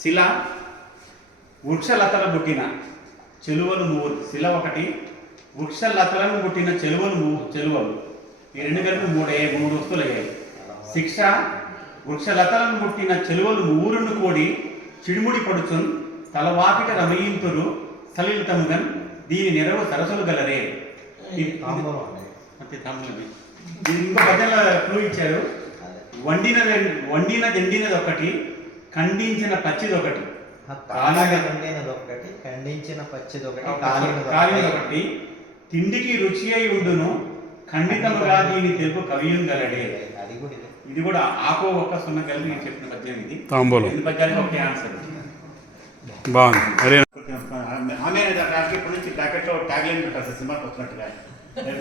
శిల వృక్షలతల పుట్టిన చెలువలు మూడు. శిల ఒకటి, వృక్షలతలను పుట్టిన చెలువలు ఈ రెండు కలిపి మూడు వస్తువులు అయ్యాయి. శిక్ష వృక్షలతలను పుట్టిన చెలువలు ఊరును కూడి చిడుముడి పడుచున్ తలవాకిట రమయింతురు సలిలితముగన్ దీని నెరవు సరస్సులు గలరే. ఇది ఇంకో పద్యంలో క్లూ ఇచ్చారు. వండినది ఎండినది ఒకటి, ఖండించిన పచ్చిది ఒకటి, ఖండించిన పచ్చిది ఒకటి, తిండికి రుచి అయి ఉండును ఖండితముగా దీని తెలుపు కవియం గలడే. ఇది కూడా ఆకో ఒక్క సున్న కలిపి చెప్పిన పద్యం ఇది. ఈ పద్యానికి ఒకటే ఆన్సర్. బాగుంది. ఆమె ఇప్పటి నుంచి బ్రాకెట్లో ట్యాగ్ లైన్ పెట్టారు సార్, సినిమాకి వచ్చినట్టుగా.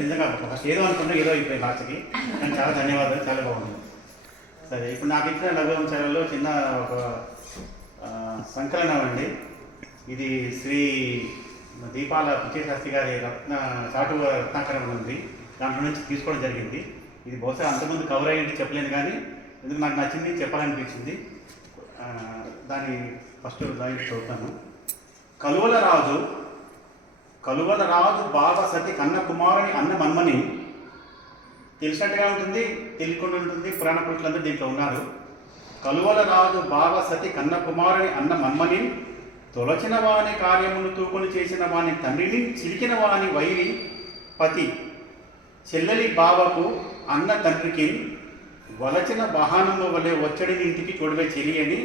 నిజంగా ఫస్ట్ ఏదో అనుకుంటే ఏదో అయిపోయి లాస్ట్కి. కానీ చాలా ధన్యవాదాలు, చాలా బాగుంది. సరే, ఇప్పుడు నాకు ఇచ్చిన లఘువంశాలలో చిన్న ఒక సంకలనం అండి. ఇది శ్రీ దీపాల పిచ్చేశాస్త్రి గారి రత్నాకరం ఉంది, దాంట్లో నుంచి తీసుకోవడం జరిగింది. ఇది బహుశా అంతకుముందు కవర్ అయ్యింది చెప్పలేను, కానీ ఎందుకు నాకు నచ్చింది చెప్పాలనిపించింది. దాని ఫస్ట్ దాన్ని చదువుతాను. కలువల రాజు బావ సతి కన్న కుమారుని అన్న మన్మని. తెలిసినట్టుగా ఉంటుంది, తెలియకుండా ఉంటుంది. పురాణ పురుషులందరూ దీంట్లో ఉన్నారు. కలువల రాజు బావ సతి కన్న కుమారుని అన్న మన్మని, తొలచిన వాని కార్యములు తూకుని చేసిన వాని తండ్రిని, చిలికిన వాని వైరి పతి చెల్లెలి బావకు అన్న తండ్రికి, వలచిన వాహనము వలె వచ్చడిని ఇంటికి చూడవే చెలి అని.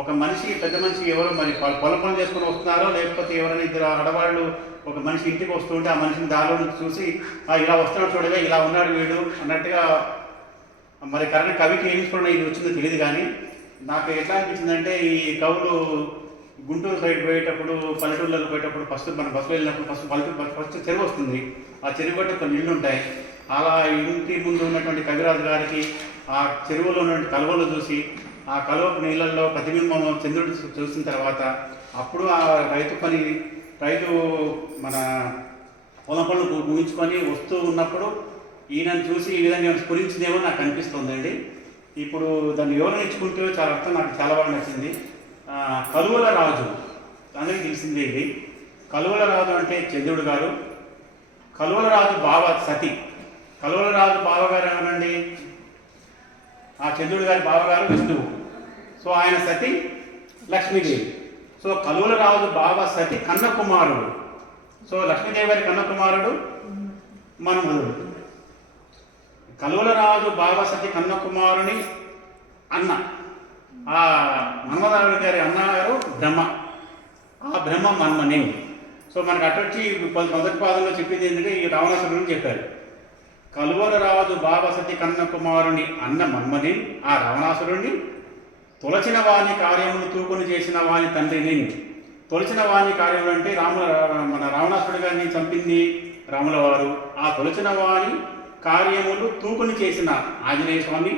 ఒక మనిషి, పెద్ద మనిషి ఎవరో మరి పొలం పనులు చేసుకుని వస్తున్నారో, లేకపోతే ఎవరైనా ఇద్దరు ఆడవాళ్ళు ఒక మనిషి ఇంటికి వస్తుంటే ఆ మనిషిని దారిలో చూసి ఇలా వస్తున్నాడు చూడవే, ఇలా ఉన్నాడు వీడు అన్నట్టుగా. మరి కవికి ఏం చూసుకోవడం ఇది వచ్చిందో తెలియదు, కానీ నాకు ఎట్లా అనిపించిందంటే, ఈ కవులు గుంటూరు సైడ్ పోయేటప్పుడు, పల్లెటూళ్ళలో పోయేటప్పుడు ఫస్ట్ మన బస్సులో వెళ్ళినప్పుడు ఫస్ట్ చెరువు వస్తుంది. ఆ చెరువు బట్టి కొన్ని ఇళ్ళు ఉంటాయి. అలా ఇంటి ముందు ఉన్నటువంటి కవిరాజు గారికి ఆ చెరువులో ఉన్నటువంటి కలువలు చూసి, ఆ కలువ నీళ్ళల్లో ప్రతిబింబం చంద్రుడు చూసిన తర్వాత, అప్పుడు ఆ రైతు మన పొలం పనులు ఊహించుకొని వస్తూ ఉన్నప్పుడు ఈయనను చూసి ఈ విధంగా స్ఫురించిందేమో నాకు అనిపిస్తుందండి. ఇప్పుడు దాన్ని వివరించుకుంటూ చాలా అర్థం నాకు చాలా బాగా నచ్చింది. కలువల రాజు అందరికీ తెలిసిందే ఇది. కలువల రాజు అంటే చంద్రుడు గారు. కలువల రాజు బావ సతి. కలువల రాజు బావగారు ఏమనండి, ఆ చంద్రుడు గారి బావగారు విష్ణువు. సో ఆయన సతి లక్ష్మీదేవి. సో కలువల రాజు బావ సతి కన్న కుమారుడు. సో లక్ష్మీదేవి గారి కన్న కుమారుడు మన్మధుడు. కలువల రాజు బావ సతి కన్న కుమారుని అన్న, ఆ మన్మధుడు గారి అన్నగారు బ్రహ్మ. ఆ బ్రహ్మ మన్మని. సో మనకు అటొచ్చి మొదటి పాదంలో చెప్పింది ఏంటంటే, ఈ రావణాసురుడిని చెప్పారు. కలువల రాజు బావ సతి కన్న కుమారుని అన్న మన్మని, ఆ రావణాసురుడిని, తొలచిన వాని కార్యములు తూకుని చేసిన వాని తండ్రిని. తొలచిన వాని కార్యములు అంటే మన రావణాసురుడి గారిని చంపింది రాముల వారు. ఆ తొలచిన వాని కార్యములు తూకుని చేసిన ఆంజనేయ స్వామి.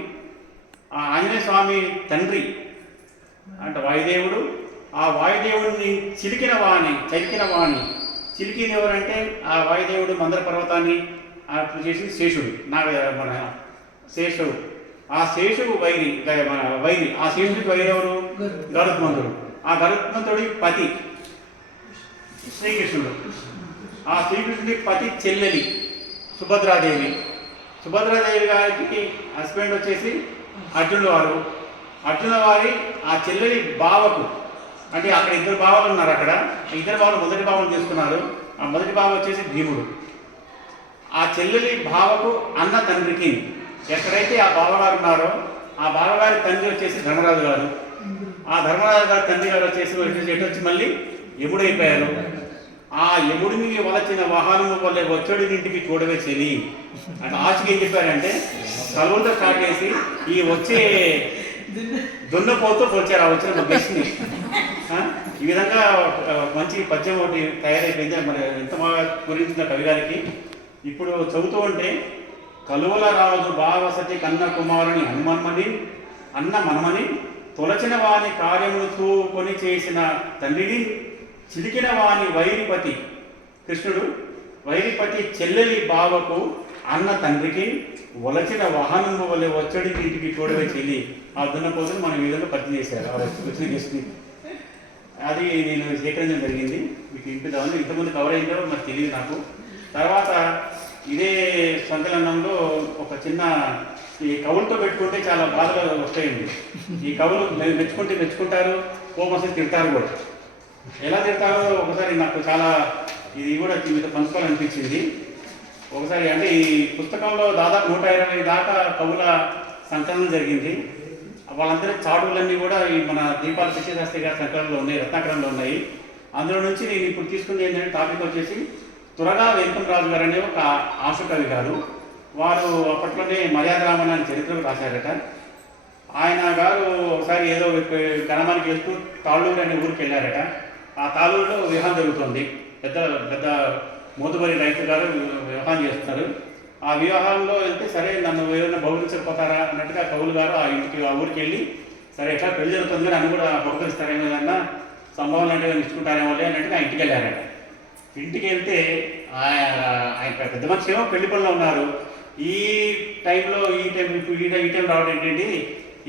ఆ ఆంజనేయ స్వామి తండ్రి అంటే వాయుదేవుడు. ఆ వాయుదేవుడిని చలికిన వాణి. చిలికిన ఎవరంటే ఆ వాయుదేవుడు మందర పర్వతాన్ని చేసి శేషుడు, మన శేషుడు. ఆ శేషుడు వైరి. ఆ శేషుడికి వైరి ఎవరు? గరుత్మంతుడు. ఆ గరుత్మంతుడి పతి శ్రీకృష్ణుడు. ఆ శ్రీకృష్ణుడి పతి చెల్లెలి సుభద్రాదేవి. సుభద్రాదేవి గారికి హస్బెండ్ వచ్చేసి అర్జునుడు వారు. అర్జున వారి ఆ చెల్లెలి బావకు, అంటే అక్కడ ఇద్దరు బావలు ఉన్నారు. అక్కడ ఇద్దరు బావలు మొదటి బావను తీసుకున్నారు. ఆ మొదటి బావ వచ్చేసి భీముడు. ఆ చెల్లెలి బావకు అన్న తండ్రికి, ఎక్కడైతే ఆ బావగారు ఉన్నారో ఆ బావగారి తండ్రి వచ్చేసి ధర్మరాజు గారు. ఆ ధర్మరాజు గారి తండ్రి గారు వచ్చేసి ఎటు వచ్చి మళ్ళీ యముడైపోయారు. ఆ యముడిని వలచిన వాహనము వల్లే వచ్చేడింటికి చూడవే చెలి అంటే ఆశకి ఏం చెప్పారంటే, కలువలతో స్టార్ట్ చేసి ఈ వచ్చే దున్నపోతూ వచ్చారు ఆ వచ్చిన గెస్ట్ని. ఈ విధంగా మంచి పద్యం ఒకటి తయారైపోయింది. మరి ఎంత బాగా గురించిన కవి గారికి. ఇప్పుడు చదువుతూ ఉంటే, కలువల రాజు బావసతి కన్న కుమారుని అన్న మన్మని, తొలచిన వాని కార్యములతో కొని చేసిన తండ్రిని, చిలికిన వాని వైరిపతి కృష్ణుడు. వైరిపతి చెల్లెలి బావకు అన్న తండ్రికి, వలచిన వాహనము వల్ల వచ్చడి ఇంటికి చూడవే చెల్లి. ఆ దున్నపోతులు మనం ఈ విధంగా భర్తీ చేశారు. ఆ వచ్చిన గెస్ట్ని అది నేను సేకరించడం జరిగింది. మీకు ఇంపిద్దామని ఇంతకుముందు కవర్ అయిందో మరి తెలియదు నాకు. తర్వాత ఇదే సంకలనంలో ఒక చిన్న ఈ కవులతో పెట్టుకుంటే చాలా బాధలు వస్తాయండి. ఈ కవులు మెచ్చుకుంటారు, కోపం తిడతారు కూడా. ఎలా తిడతారో ఒకసారి నాకు చాలా ఇది కూడా మీతో పంచుకోవాలనిపించింది. ఒకసారి అంటే ఈ పుస్తకంలో దాదాపు 120 దాకా కవుల సంకలనం జరిగింది. వాళ్ళందరి చాటువులన్నీ కూడా ఈ మన దీపాల సత్యశాస్త్రి గారి సంకలనంలో ఉన్నాయి, రత్నాకరంలో ఉన్నాయి. అందులో నుంచి నేను ఇప్పుడు తీసుకుంది ఏంటంటే టాపిక్ వచ్చేసి తురగా వెంకటరాజు గారు అనే ఒక ఆశుకవి గారు. వారు అప్పట్లోనే మర్యాద రామన్ అని చరిత్రకు రాశారట. ఆయన గారు ఒకసారి ఏదో గ్రామానికి వెళ్తూ తాళ్ళూరు అనే ఊరికి వెళ్ళారట. ఆ తాళ్ళూరులో వివాహం జరుగుతుంది. పెద్ద పెద్ద మోతుబరి రైతు గారు వివాహం చేస్తున్నారు. ఆ వివాహంలో వెళ్తే సరే నన్ను ఏదైనా బహుకరించకపోతారా అన్నట్టుగా కవులు గారు ఆ ఊరికి వెళ్ళి సరే ఎట్లా పెళ్లి జరుగుతుంది కానీ అన్ని కూడా బహుకరిస్తారేమో ఏదన్నా సంభవం లాంటివి ఇచ్చుకుంటారేమో అన్నట్టుగా ఇంటికి వెళ్ళారట. ఇంటికి వెళ్తే ఆయన పెద్ద మనిషి ఏమో పెళ్లి పనులు ఉన్నారు. ఈ టైంలో ఈ టైం రావడం ఏంటంటే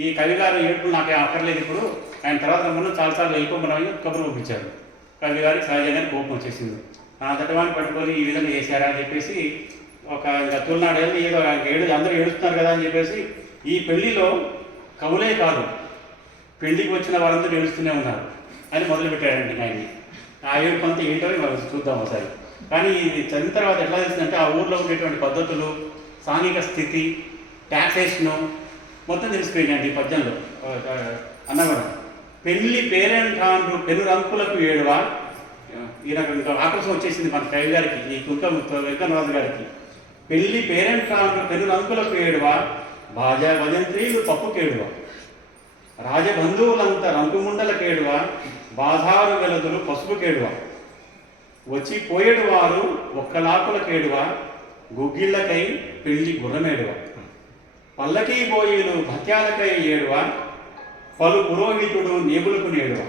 ఈ కవి గారు ఏడుపులు నాకు అక్కర్లేదు, ఇప్పుడు ఆయన తర్వాత రమ్మను చాలాసార్లు వెళ్ళిపోమని కబురు పంపించారు. కవి గారికి సహజంగానే కోపం వచ్చేసింది. నా తటవాన్ని పట్టుకొని ఈ విధంగా చేశారా అని చెప్పేసి ఒక తొలినాడు ఏదో అందరూ ఏడుస్తున్నారు కదా అని చెప్పేసి ఈ పెళ్లిలో కవులే కాదు పెళ్లికి వచ్చిన వారందరూ ఏడుస్తూనే ఉన్నారు అని మొదలుపెట్టాడండి ఆయన్ని. ఆ ఏడుపు అంతా ఏంటో మనం చూద్దాం ఒకసారి. కానీ ఇది చదివిన తర్వాత ఎట్లా తెలిసిందంటే ఆ ఊర్లో ఉండేటువంటి పద్ధతులు, సాంఘిక స్థితి, ట్యాక్సేషను మొత్తం తెలిసిపోయిందండి ఈ పద్యంలో. అన్నవరం పెళ్లి పేరెంటాండ్రు పెను రంకులకు ఏడువా. ఈయనకు ఇంకా ఆకర్షణ వచ్చేసింది మన కవి గారికి, ఈ వెంకటరాజు గారికి. పెళ్లి పేరెంటాండ్రు పెను రంకులకు ఏడువా, బాజా భజంత్రీలు పప్పుకేడువా, రాజబంధువులంతా రంకుముండలకేడువా, బాధారు వెలదులు పసుపుకేడువా, వచ్చి పోయేడు వారు ఒక్కలాకులకేడువా, గుగ్గిళ్ళకై పెళ్లి గుర్రమేడువా, పల్లకీ బోయిలు భత్యాలకై ఏడువా, పలు పురోహితుడు నేబులకు నేడువా,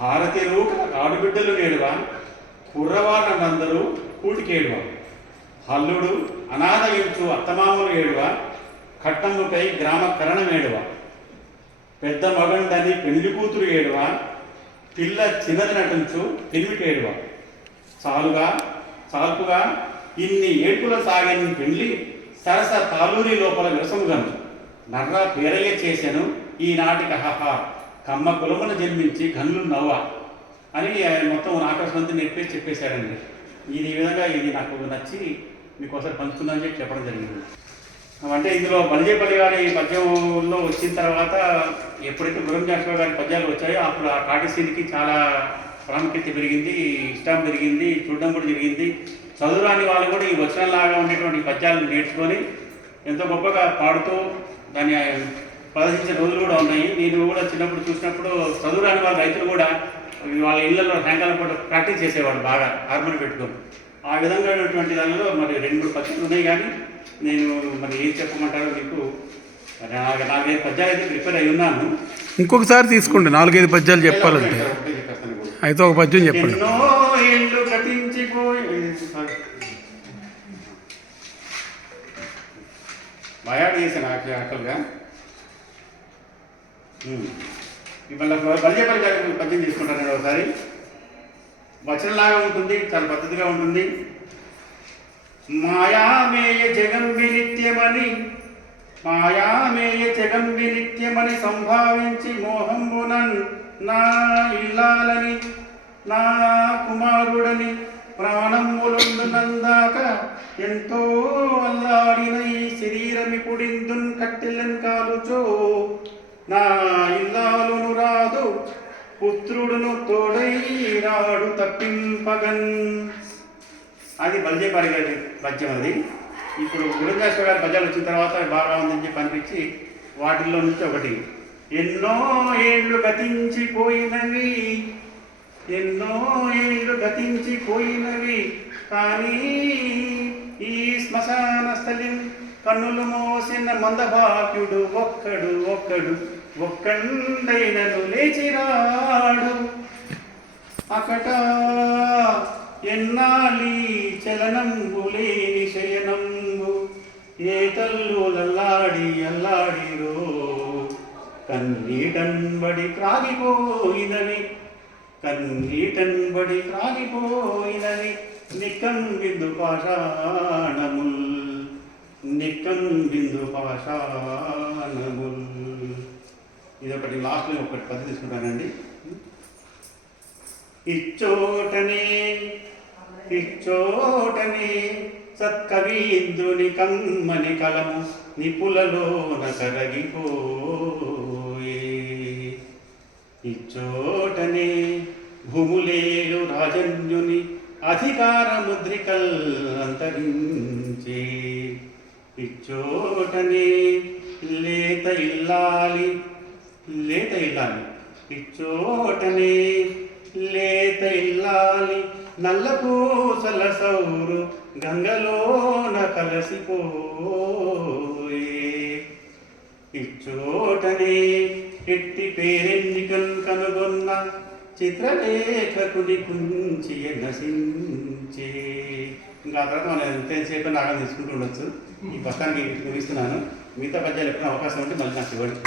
హారతి రూక ఆడుబిడ్డలు నేడువా, కుర్రవాళ్ళందరూ కూటికేడువా, హల్లుడు అనాథయించు అత్తమామలు ఏడువా, కట్టముకై గ్రామ కరణమేడువా, పెద్ద మగండని పెళ్లి కూతురు ఏడువా, పిల్ల చిన్నది నటించు పెరిమిటేడువా, సాల్పుగా ఇన్ని ఏడుపుల సాగిన పెళ్లి సరస తాలూరి లోపల విరసముగను నర్ర పేరయ్య చేశాను ఈనాటికి హహా కమ్మ కులమున జన్మించి గన్లు నవ్వ అని మొత్తం ఆకాశవంతి నేర్పేసి చెప్పేశారండి. ఈ విధంగా ఇది నాకు నచ్చి మీకోసారి పంచుకుందని చెప్పి చెప్పడం జరిగింది. అంటే ఇందులో బలిజేపల్లి గారి పద్యంలో వచ్చిన తర్వాత ఎప్పుడైతే గురంజాశ్వ గారి పద్యాలు వచ్చాయో అప్పుడు ఆ కాటిసీనికి చాలా ప్రాముఖ్యత పెరిగింది, ఇష్టం పెరిగింది, చూడడం కూడా జరిగింది. చదువురాని వాళ్ళు కూడా ఈ వచనంలాగా ఉండేటువంటి పద్యాలను నేర్చుకొని ఎంతో గొప్పగా పాడుతూ దాన్ని ప్రదర్శించే రోజులు కూడా ఉన్నాయి. నేను కూడా చిన్నప్పుడు చూసినప్పుడు చదువురాని వాళ్ళ రైతులు కూడా వాళ్ళ ఇళ్లలో సాయంకాలం పూట ప్రాక్టీస్ చేసేవాడు బాగా హార్మోని పెట్టుకొని. ఆ విధంగా ఉన్నటువంటి దానిలో మరి 2-3 పద్యాలు ఉన్నాయి. కానీ నేను మరి ఏం చెప్పమంటారో మీకు 4-5 పద్యాలు అయితే ప్రిపేర్ అయి ఉన్నాను. ఇంకొకసారి తీసుకోండి, 4-5 పద్యాలు చెప్పాలంటే అయితే ఒక పద్యం చెప్పండి. ఎన్నో ఏళ్ళు గతించిపోయి బయాడ్ చేశాను యాక్చువల్గా. మళ్ళీ బలిజేపల్లి గారి పద్యం తీసుకుంటాను నేను ఒకసారి. వచనంలాగా ఉంటుంది, చాలా పద్ధతిగా ఉంటుంది. మాయామేయ జగంబి నిత్యమని సంభావించి మోహంబునన్ నా ఇల్లాలని నా కుమారుడని ప్రాణములుందునందాక ఎంతో అల్లాడిన ఈ శరీరమిపుడిందున్ కట్టెలన్ కాలుచో నా ఇల్లాలును రాదు పుత్రుడును తోడై రాడు తప్పింపగన్. అది బలిజేపల్లి గారి పద్యం. అది ఇప్పుడు గురంజాశ్వ గారి పద్యాలు వచ్చిన తర్వాత బాగా ఉందని చెప్పి అనిపించి వాటిల్లో నుంచి ఒకటి. ఎన్నో ఏళ్ళు గతించిపోయినవి కానీ ఈ శ్మశాన స్థలి కన్నులు మోసిన మందభాగ్యుడు ఒక్కండైనను లేచిరాడు అకట ఎన్నాళ్ళీ చలనంబు లేని శయనంబు ఏ తల్లులల్లాడిరో కన్నీటన్బడి క్రాగిపోయినవి కన్నీటంబడి రాగిపోయినవి నిక్కం బిందు పాషాణముల్ నిక్కం బిందు పాషాణముల్. ఇది ఒకటి లాస్ట్లో ఒకటి పద్ధతి తీసుకుంటానండి. ఇచ్చోటనే ఇచ్చోటనే సత్కవీంద్రుని కమ్మని కలము నిపులలోన కరగిపోయే. ఇచ్చోటనే భూములేలు రాజన్యుని అధికార ముద్రికల్ అంతరించే. ఇచ్చోటనే లేత ఇల్లాలి ఇచ్చోటనే లేత ఇల్లాలి నల్లపూసల సౌరు గంగలోన కలసిపోయే. ఇచ్చోటనే ఎట్టి పేరెన్నికలు కనుగొన్న చిత్రలేఖకుడి కుంచి నశించే. ఇంకా ఆ తర్వాత మనం ఎంతసేపు నాగం తీసుకుంటూ ఉండొచ్చు. ఈ పుస్తకానికి ముగిస్తున్నాను. మిగతా పద్యాలు ఎప్పుడైనా అవకాశం ఉంటే మళ్ళీ నాకు ఇవ్వండి.